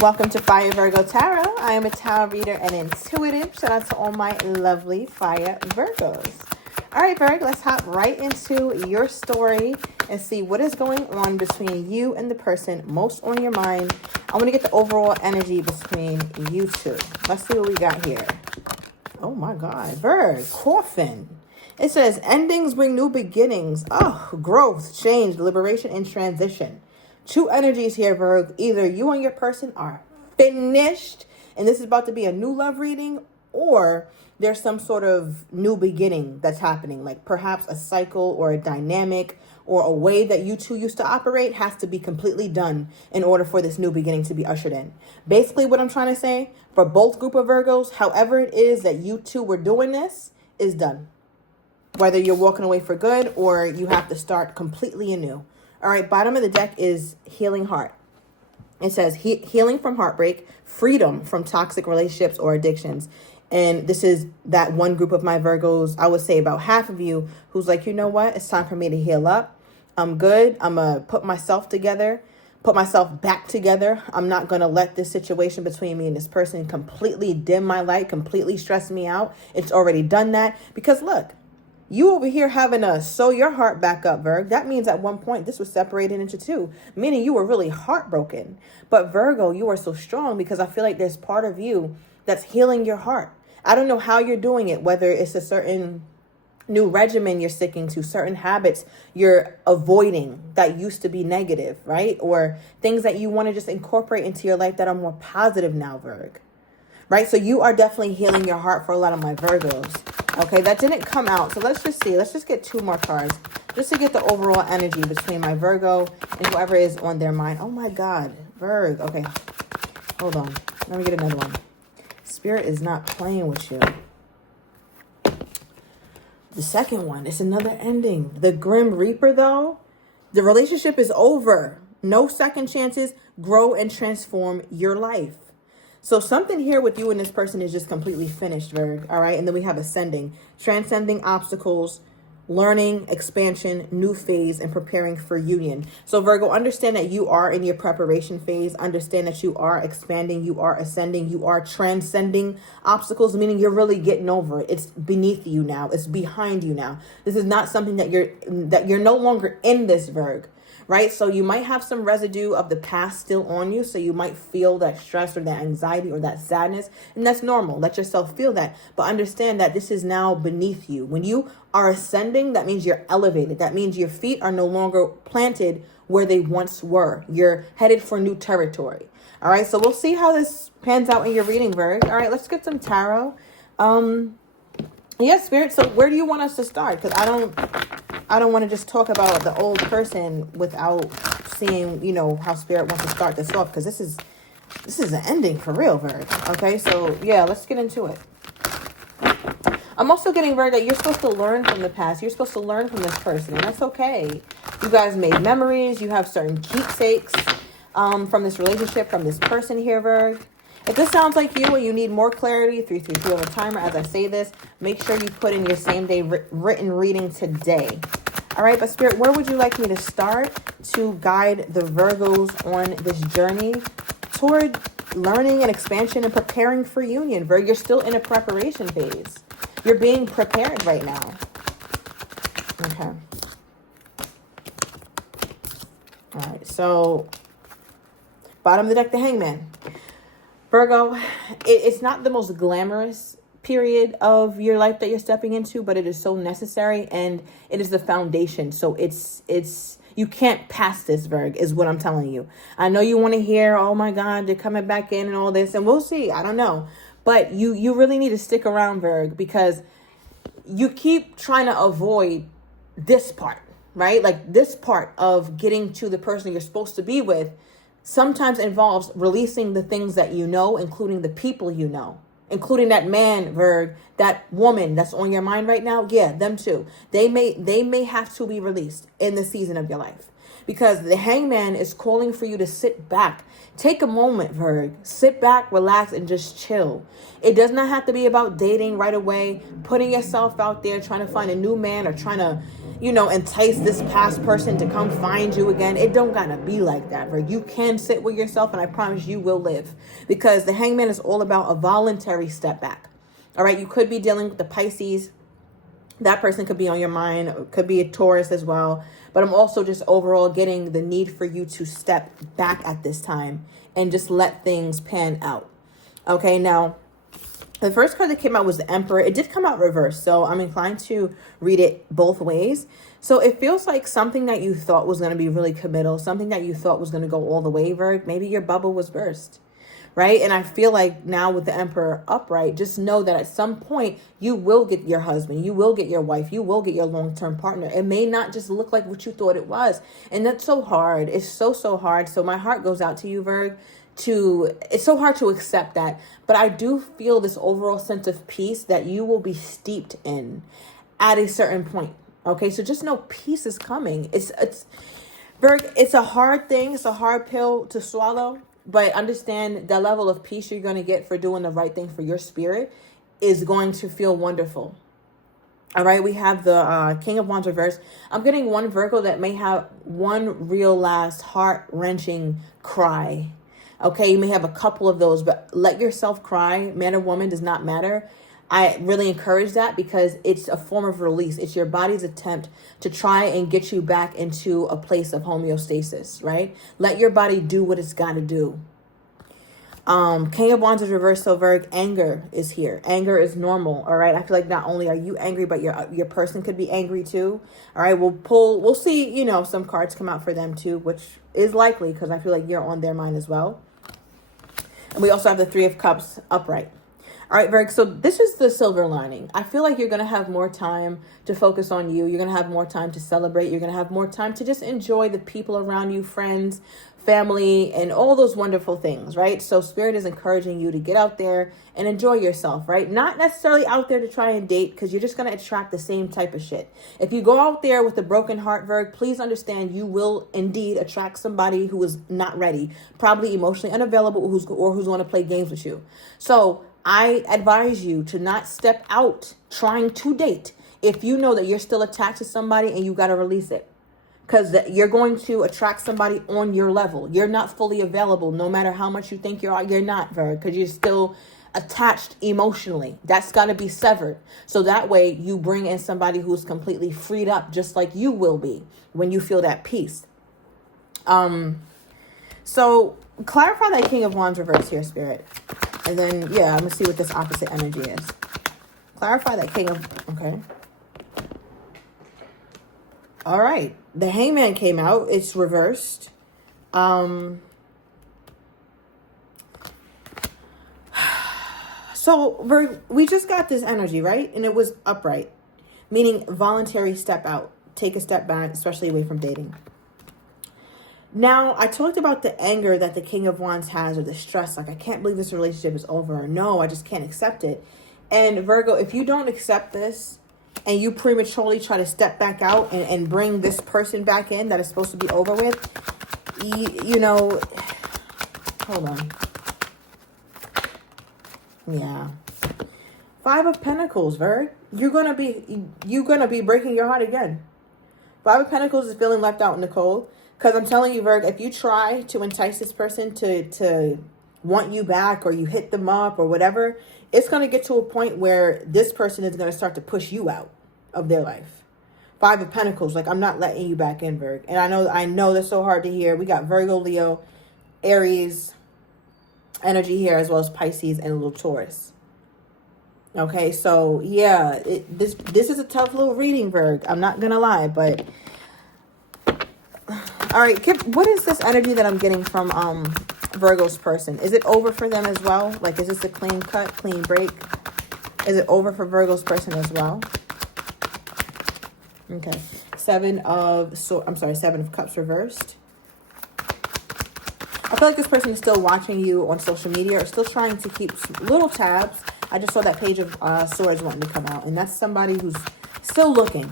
Welcome to Fire Virgo Tarot. I am a tarot reader and intuitive. Shout out to all my lovely Fire Virgos. All right, Virgo, let's hop right into your story and see what is going on between you and the person most on your mind. I want to get the overall energy between you two. Let's see what we got here. Oh my God, Virgo, coffin. It says, endings bring new beginnings. Oh, growth, change, liberation, and transition. Two energies here, Virgo. Either you and your person are finished, and this is about to be a new love reading, or there's some sort of new beginning that's happening, like perhaps a cycle or a dynamic or a way that you two used to operate has to be completely done in order for this new beginning to be ushered in. Basically, what I'm trying to say, for both group of Virgos, however it is that you two were doing this is done. Whether you're walking away for good or you have to start completely anew. All right, bottom of the deck is healing heart. It says healing from heartbreak, freedom from toxic relationships or addictions. And this is that one group of my Virgos, I would say about half of you, who's like, you know what? It's time for me to heal up. I'm good. I'm going to put myself together, put myself back together. I'm not going to let this situation between me and this person completely dim my light, completely stress me out. It's already done that. Because look, you over here having to sew your heart back up, Virgo. That means at one point this was separated into two, meaning you were really heartbroken. But Virgo, you are so strong because I feel like there's part of you that's healing your heart. I don't know how you're doing it, whether it's a certain new regimen you're sticking to, certain habits you're avoiding that used to be negative, right? Or things that you want to just incorporate into your life that are more positive now, Virgo. Right? So you are definitely healing your heart for a lot of my Virgos. Okay, that didn't come out. So let's just see. Let's just get two more cards just to get the overall energy between my Virgo and whoever is on their mind. Oh my God, Virgo. Okay, hold on. Let me get another one. Spirit is not playing with you. The second one is another ending. The Grim Reaper, though. The relationship is over. No second chances. Grow and transform your life. So something here with you and this person is just completely finished, Virgo. All right. And then we have ascending, transcending obstacles, learning, expansion, new phase, and preparing for union. So Virgo, understand that you are in your preparation phase. Understand that you are expanding, you are ascending, you are transcending obstacles, meaning you're really getting over it. It's beneath you now. It's behind you now. This is not something that you're no longer in this, Virgo. Right? So you might have some residue of the past still on you. So you might feel that stress or that anxiety or that sadness. And that's normal. Let yourself feel that. But understand that this is now beneath you. When you are ascending, that means you're elevated. That means your feet are no longer planted where they once were. You're headed for new territory. All right. So we'll see how this pans out in your reading, Virgo. All right. Let's get some tarot. Yeah, Spirit. So where do you want us to start? Because I don't want to just talk about the old person without seeing, you know, how Spirit wants to start this off. Because this is an ending for real, Virgo. Okay, so yeah, let's get into it. I'm also getting, Virgo, that you're supposed to learn from the past. You're supposed to learn from this person, and that's okay. You guys made memories. You have certain keepsakes from this relationship, from this person here, Virgo. If this sounds like you and you need more clarity, 332 on the timer as I say this, make sure you put in your same day written reading today. All right, but Spirit, where would you like me to start to guide the Virgos on this journey toward learning and expansion and preparing for union? Virgo, you're still in a preparation phase. You're being prepared right now. Okay. All right, so bottom of the deck, the Hangman. Virgo, it's not the most glamorous period of your life that you're stepping into, but it is so necessary and it is the foundation. So it's you can't pass this, Virgo, is what I'm telling you. I know you want to hear, oh my God, they're coming back in and all this, and we'll see. I don't know. But you really need to stick around, Virgo, because you keep trying to avoid this part, right? Like this part of getting to the person you're supposed to be with sometimes involves releasing the things that you know, including the people you know, including that man, Virgo, that woman that's on your mind right now. Yeah, them too. They may have to be released in the season of your life. because the Hangman is calling for you to sit back. Take a moment, Virg. Sit back, relax, and just chill. It does not have to be about dating right away, putting yourself out there, trying to find a new man, or trying to, entice this past person to come find you again. It don't gotta be like that, Virg. You can sit with yourself, and I promise you will live. Because the Hangman is all about a voluntary step back. All right, you could be dealing with the Pisces. That person could be on your mind. It could be a Taurus as well. But I'm also just overall getting the need for you to step back at this time and just let things pan out. Okay, now, the first card that came out was the Emperor. It did come out reversed, so I'm inclined to read it both ways. So it feels like something that you thought was going to be really committal, something that you thought was going to go all the way, Virg. Maybe your bubble was burst. Right? And I feel like now with the Emperor upright, just know that at some point you will get your husband, you will get your wife, you will get your long-term partner. It may not just look like what you thought it was. And that's so hard. It's so hard. So my heart goes out to you, Virg. It's so hard to accept that. But I do feel this overall sense of peace that you will be steeped in at a certain point. Okay, so just know peace is coming. It's Virg, it's a hard thing. It's a hard pill to swallow. But understand the level of peace you're going to get for doing the right thing for your spirit is going to feel wonderful. All right, we have the King of Wands reverse. I'm getting one Virgo that may have one real last heart-wrenching cry. Okay, you may have a couple of those, but let yourself cry. Man or woman does not matter. I really encourage that because it's a form of release. It's your body's attempt to try and get you back into a place of homeostasis, right? Let your body do what it's got to do. King of Wands is reversed, so Virg, anger is here. Anger is normal, all right? I feel like not only are you angry, but your person could be angry too. All right, we'll see, some cards come out for them too, which is likely because I feel like you're on their mind as well. And we also have the Three of Cups upright. All right, Virg, so this is the silver lining. I feel like you're going to have more time to focus on you. You're going to have more time to celebrate. You're going to have more time to just enjoy the people around you, friends, family, and all those wonderful things, right? So Spirit is encouraging you to get out there and enjoy yourself, right? Not necessarily out there to try and date because you're just going to attract the same type of shit. If you go out there with a broken heart, Virg, please understand you will indeed attract somebody who is not ready, probably emotionally unavailable, who's going to play games with you. So I advise you to not step out trying to date if you know that you're still attached to somebody and you got to release it. Because you're going to attract somebody on your level. You're not fully available no matter how much you think you are. You're not, Virg, because you're still attached emotionally. That's got to be severed. So that way you bring in somebody who's completely freed up, just like you will be when you feel that peace. So clarify that King of Wands reverse here, Spirit. And then, I'm going to see what this opposite energy is. Clarify that King of... Okay. All right. The Hangman came out. It's reversed. So, we just got this energy, right? And it was upright. Meaning voluntary step out. Take a step back, especially away from dating. Now, I talked about the anger that the King of Wands has, or the stress, like, I can't believe this relationship is over, or no, I just can't accept it. And Virgo, if you don't accept this, and you prematurely try to step back out and bring this person back in that is supposed to be over with, hold on. Yeah. Five of Pentacles, Virg. You're gonna be breaking your heart again. Five of Pentacles is feeling left out in the cold. Because I'm telling you, Virg, if you try to entice this person to want you back, or you hit them up or whatever, it's going to get to a point where this person is going to start to push you out of their life. Five of Pentacles, like, I'm not letting you back in, Virg. And I know that's so hard to hear. We got Virgo, Leo, Aries energy here, as well as Pisces and a little Taurus. Okay, so yeah, this is a tough little reading, Virg. I'm not going to lie, but... All right, Kip, what is this energy that I'm getting from Virgo's person? Is it over for them as well? Like, is this a clean cut, clean break? Is it over for Virgo's person as well? Okay. Seven of Cups reversed. I feel like this person is still watching you on social media, or still trying to keep little tabs. I just saw that Page of Swords wanting to come out, and that's somebody who's still looking.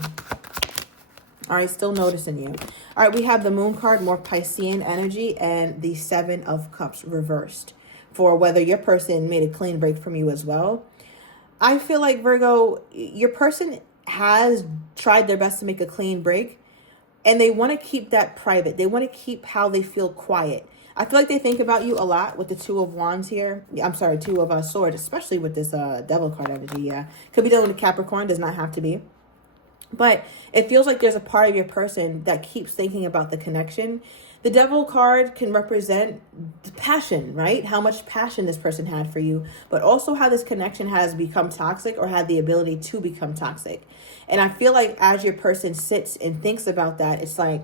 All right, still noticing you. All right, we have the Moon card, more Piscean energy, and the Seven of Cups reversed for whether your person made a clean break from you as well. I feel like, Virgo, your person has tried their best to make a clean break, and they want to keep that private. They want to keep how they feel quiet. I feel like they think about you a lot with the Two of Wands here. I'm sorry, Two of Swords, especially with this Devil card energy. Yeah, could be dealing with Capricorn, does not have to be. But it feels like there's a part of your person that keeps thinking about the connection. The Devil card can represent the passion, right? How much passion this person had for you, but also how this connection has become toxic or had the ability to become toxic. And I feel like as your person sits and thinks about that, it's like,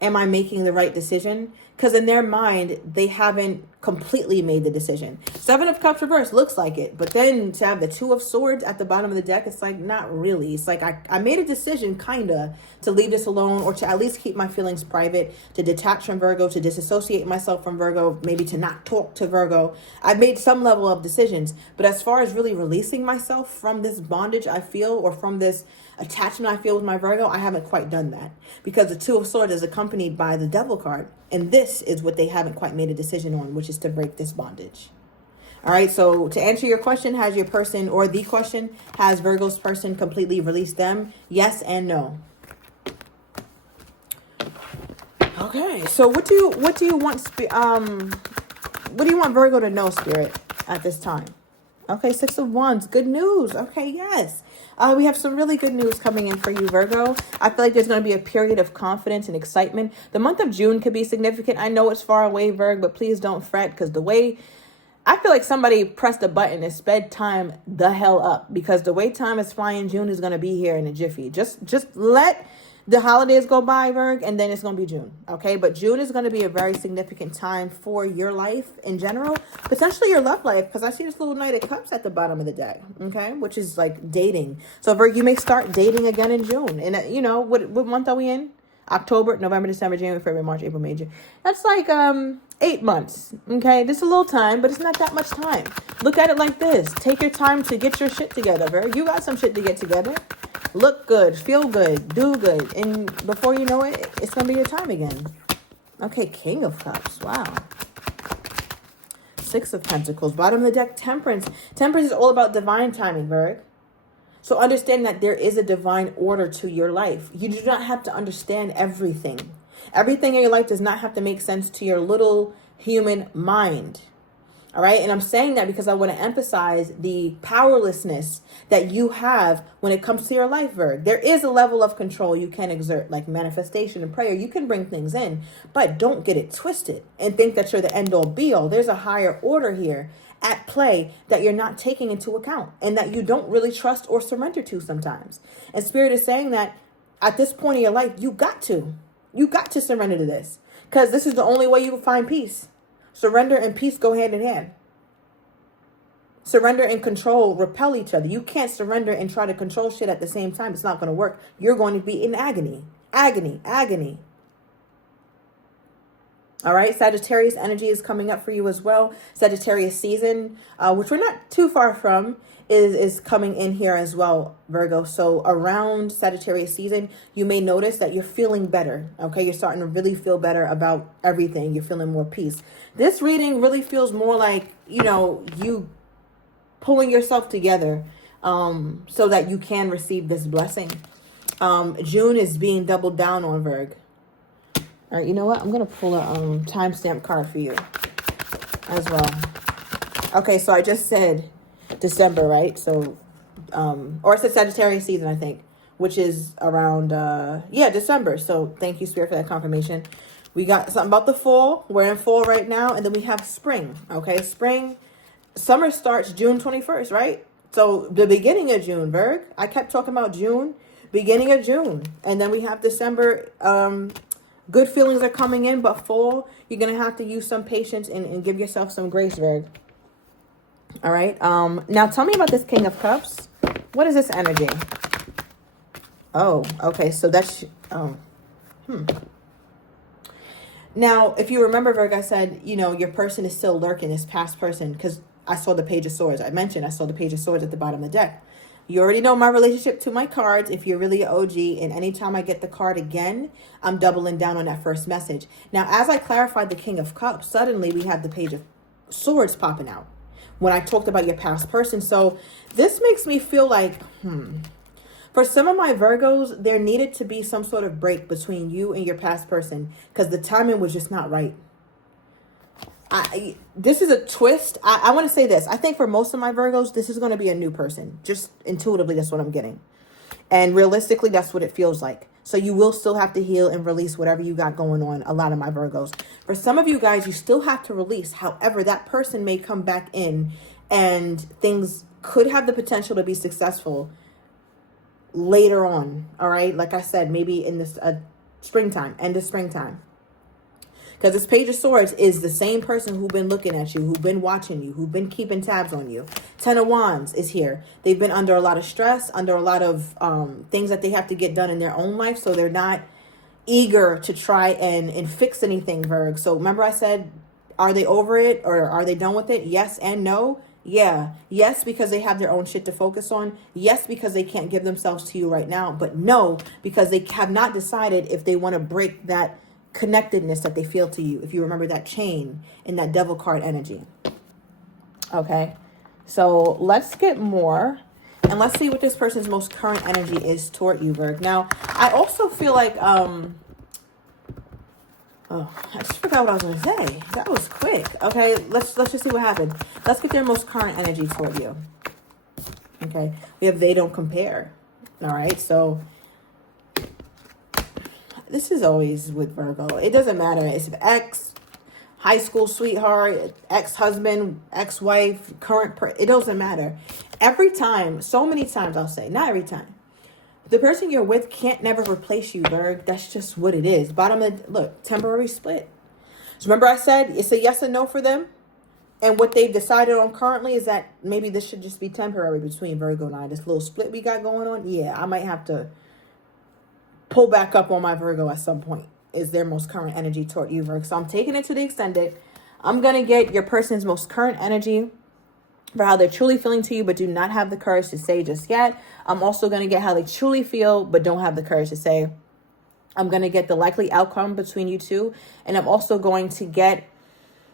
am I making the right decision? Because in their mind, they haven't completely made the decision. Seven of Cups reversed looks like it. But then to have the Two of Swords at the bottom of the deck, it's like, not really. It's like I made a decision, kind of, to leave this alone or to at least keep my feelings private, to detach from Virgo, to disassociate myself from Virgo, maybe to not talk to Virgo. I've made some level of decisions. But as far as really releasing myself from this bondage I feel or from this attachment I feel with my Virgo, I haven't quite done that. Because the Two of Swords is accompanied by the Devil card. And this is what they haven't quite made a decision on, which is to break this bondage. All right, so to answer your question, has your person, or the question, has Virgo's person completely released them? Yes and no. Okay, so what do you want Virgo to know, Spirit, at this time? Okay, Six of Wands, good news. Okay, yes. We have some really good news coming in for you, Virgo. I feel like there's going to be a period of confidence and excitement. The month of June could be significant. I know it's far away, Virgo, but please don't fret, because the way I feel like somebody pressed a button and sped time the hell up, because the way time is flying, June is going to be here in a jiffy. Just let the holidays go by, Virgo, and then it's going to be June, okay? But June is going to be a very significant time for your life in general, potentially your love life, because I see this little Knight of Cups at the bottom of the deck, okay? Which is like dating. So, Virgo, you may start dating again in June. And, you know, what month are we in? October, November, December, January, February, March, April, May, June. That's like 8 months, okay? This is a little time, but it's not that much time. Look at it like this. Take your time to get your shit together, Virgo. You got some shit to get together. Look good, feel good, do good. And before you know it, it's going to be your time again. Okay, King of Cups. Wow. Six of Pentacles. Bottom of the deck, Temperance. Temperance is all about divine timing, Virgo. So understand that there is a divine order to your life. You do not have to understand everything. Everything in your life does not have to make sense to your little human mind. All right. And I'm saying that because I want to emphasize the powerlessness that you have when it comes to your life, Virgo. There is a level of control you can exert, like manifestation and prayer. You can bring things in, but don't get it twisted and think that you're the end all be all. There's a higher order here at play that you're not taking into account and that you don't really trust or surrender to sometimes. And Spirit is saying that at this point in your life, you got to surrender to this, because this is the only way you will find peace. Surrender and peace go hand in hand. Surrender and control repel each other. You can't surrender and try to control shit at the same time. It's not going to work. You're going to be in agony. Agony. All right. Sagittarius energy is coming up for you as well. Sagittarius season, which we're not too far from, is coming in here as well, Virgo. So around Sagittarius season, you may notice that you're feeling better. Okay. You're starting to really feel better about everything. You're feeling more peace. This reading really feels more like, you pulling yourself together so that you can receive this blessing. June is being doubled down on, Virgo. All right, you know what? I'm going to pull a timestamp card for you as well. Okay, so I just said December, right? So, or I said Sagittarius season, I think, which is around, December. So thank you, Spirit, for that confirmation. We got something about the fall. We're in fall right now. And then we have spring, okay? Summer starts June 21st, right? So the beginning of June, Virgo. I kept talking about June, beginning of June. And then we have December. Good feelings are coming in, but fall, you're going to have to use some patience and give yourself some grace, Virgo. All right. Now tell me about this King of Cups. What is this energy? Oh, okay. So that's, Now, if you remember, Virgo, I said, your person is still lurking, this past person, because I saw the Page of Swords. I mentioned I saw the Page of Swords at the bottom of the deck. You already know my relationship to my cards if you're really an OG. And anytime I get the card again, I'm doubling down on that first message. Now, as I clarified the King of Cups, suddenly we have the Page of Swords popping out when I talked about your past person. So this makes me feel like, for some of my Virgos, there needed to be some sort of break between you and your past person because the timing was just not right. This is a twist. I want to say this. I think for most of my Virgos, this is going to be a new person. Just intuitively, that's what I'm getting. And realistically, that's what it feels like. So you will still have to heal and release whatever you got going on, a lot of my Virgos. For some of you guys, you still have to release. However, that person may come back in and things could have the potential to be successful later on. All right. Like I said, maybe in this springtime, end of springtime. Because this Page of Swords is the same person who's been looking at you, who's been watching you, who's been keeping tabs on you. Ten of Wands is here. They've been under a lot of stress, under a lot of things that they have to get done in their own life. So they're not eager to try and fix anything, Virg. So remember I said, are they over it or are they done with it? Yes and no. Yeah. Yes, because they have their own shit to focus on. Yes, because they can't give themselves to you right now. But no, because they have not decided if they want to break that connectedness that they feel to you. If you remember that chain in that Devil card energy. Okay. So let's get more and let's see what this person's most current energy is toward you, Virg. Now, I also feel like, oh, I just forgot what I was going to say. That was quick. Okay. Let's just see what happened. Let's get their most current energy toward you. Okay. We have they don't compare. All right. So this is always with Virgo. It doesn't matter. It's ex, high school sweetheart, ex-husband, ex-wife, it doesn't matter. Every time, so many times I'll say, not every time. The person you're with can't never replace you, Virg. That's just what it is. Look, temporary split. So remember I said it's a yes and no for them? And what they've decided on currently is that maybe this should just be temporary between Virgo and I. This little split we got going on, yeah, I might have to pull back up on my Virgo at some point. Is their most current energy toward you, Virgo. So I'm taking it to the extended. I'm going to get your person's most current energy for how they're truly feeling to you, but do not have the courage to say just yet. I'm also going to get how they truly feel, but don't have the courage to say. I'm going to get the likely outcome between you two. And I'm also going to get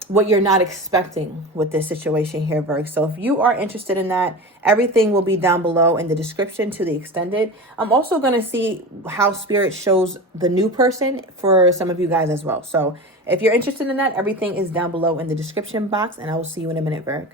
what you're not expecting with this situation here, Virg. So if you are interested in that, everything will be down below in the description to the extended. I'm also going to see how Spirit shows the new person for some of you guys as well. So if you're interested in that, everything is down below in the description box, and I will see you in a minute, Virg.